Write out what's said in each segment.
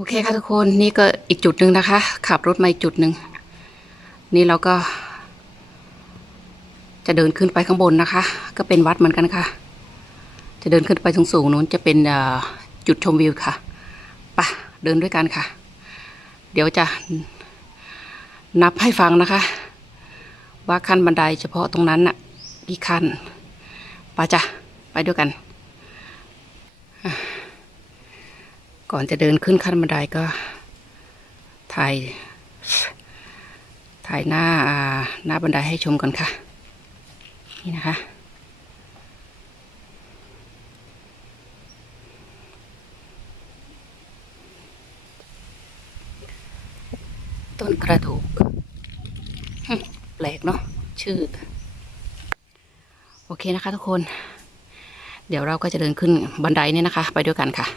โอเคค่ะทุกคนนี่ก็อีกจุดหนึ่งนะคะ ขับรถมาอีกจุดหนึ่งนี่เราก็ จะเดินขึ้นไปข้างบนนะคะ ก็เป็นวัดเหมือนกันค่ะ จะเดินขึ้นไปสูงนู้นจะเป็นจุดชมวิวค่ะปะเดินด้วยกันค่ะ เดี๋ยวจะนับให้ฟังนะคะ ว่าขั้นบันไดเฉพาะตรงนั้นน่ะกี่ขั้นไปจ้ะไปด้วยกัน ก่อนจะเดินขึ้นขั้นบันไดก็ ถ่าย ถ่ายหน้าหน้าบันไดให้ชมก่อนค่ะ นี่นะคะ ต้นกระดูกแปลกเนาะชื่อ โอเคนะคะทุกคน เดี๋ยวเราก็จะเดินขึ้นบันไดเนี่ยนะคะ ไปด้วยกันค่ะ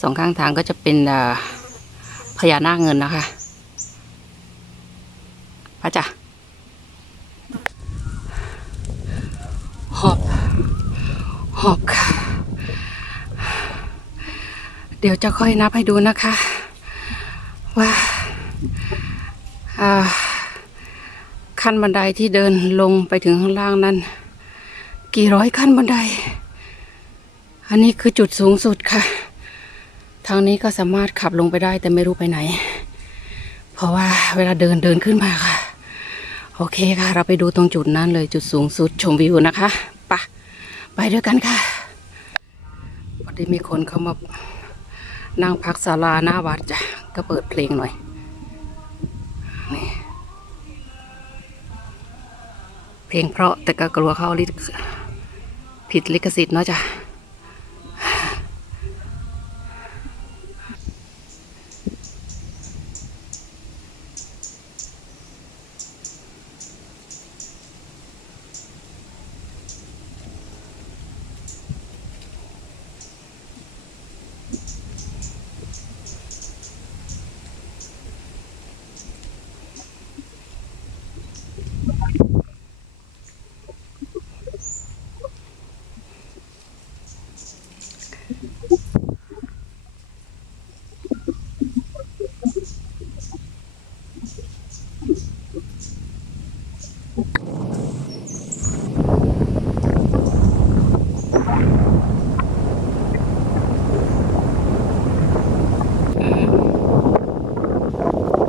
สองข้างทางก็จะเป็นพญานาคเงินนะคะพระจ้ะหอบ หอบค่ะ เดี๋ยวจะค่อยนับให้ดูนะคะ ว่าขั้นบันไดที่เดินลงไปถึงข้างล่างนั้น กี่ร้อยขั้นบันได อันนี้คือจุดสูงสุดค่ะ ทางนี้ก็สามารถขับลงไปได้แต่ไม่รู้ไปไหน เพราะว่าเวลาเดินเดินขึ้นมาค่ะ โอเคค่ะ เราไปดูตรงจุดนั้นเลยจุดสูงสุดชมวิวนะคะปะไปด้วยกันค่ะพอดีมีคนเขามานั่งพักศาลาหน้าวัดจ้ะก็เปิดเพลงหน่อยนี่เพลงเพราะแต่ก็กลัวเขาลิผิดลิขสิทธิ์เนาะจ้ะ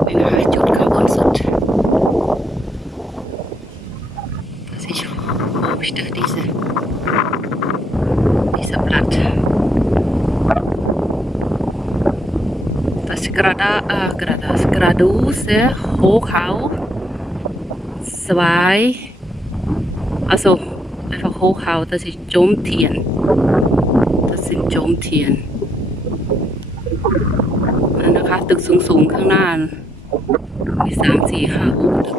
นี่นะคะจุดข้างบนสุด Das ist ob ich da diese dieser Blatt das Grada äh, Gradas Graduse Hochhau zwei also einfach Hochhau das ist Jomtien das sind Jomtien นั่นนะคะตึกสูงๆข้างหน้า มีสามสี่ห้าหกตึก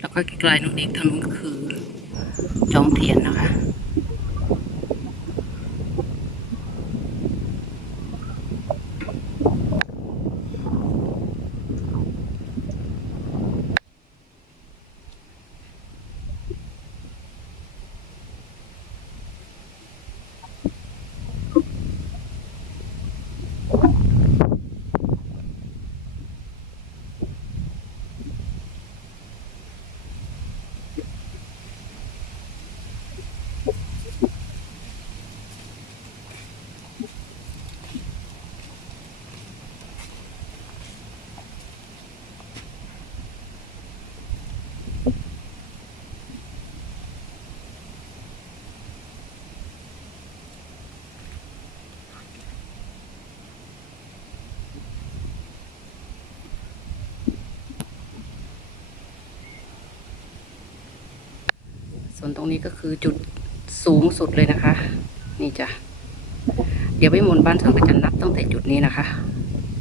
แล้วก็ไกลๆนู้นอีกทางนู้นก็คือจอมเทียนนะคะ ส่วนตรงนี้ก็คือจุดสูงสุดเลยนะคะ นี่จ้ะเดี๋ยววิมลบ้านสวนก็จะนับตั้งแต่จุดนี้นะคะ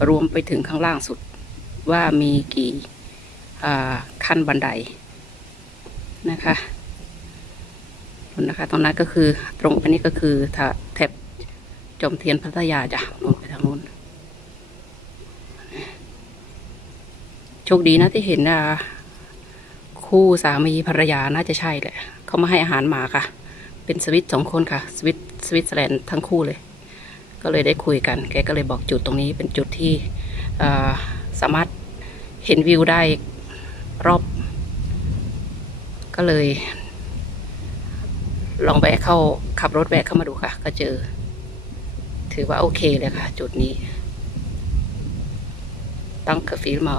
รวมไปถึงข้างล่างสุดว่ามีกี่ขั้นบันไดนะคะนนะคะตรงนั้นก็คือตรงอันนี้ก็คือแถบจอมเทียนพัทยาจ้ะลงไปทางนู้นโชคดีนะที่เห็นอ่า คู่สามีภรรยาน่าจะใช่แหละ เขามาให้อาหารหมาค่ะ เป็นสวิตสองคนค่ะ สวิตสวิตเซอร์แลนด์ทั้งคู่เลย ก็เลยได้คุยกัน แกก็เลยบอกจุดตรงนี้เป็นจุดที่สามารถเห็นวิวได้รอบ ก็เลย ลองแวะเข้าขับรถแวะเข้ามาดูค่ะ ก็เจอ ถือว่าโอเคเลยค่ะ จุดนี้ต้องกระฟิลมา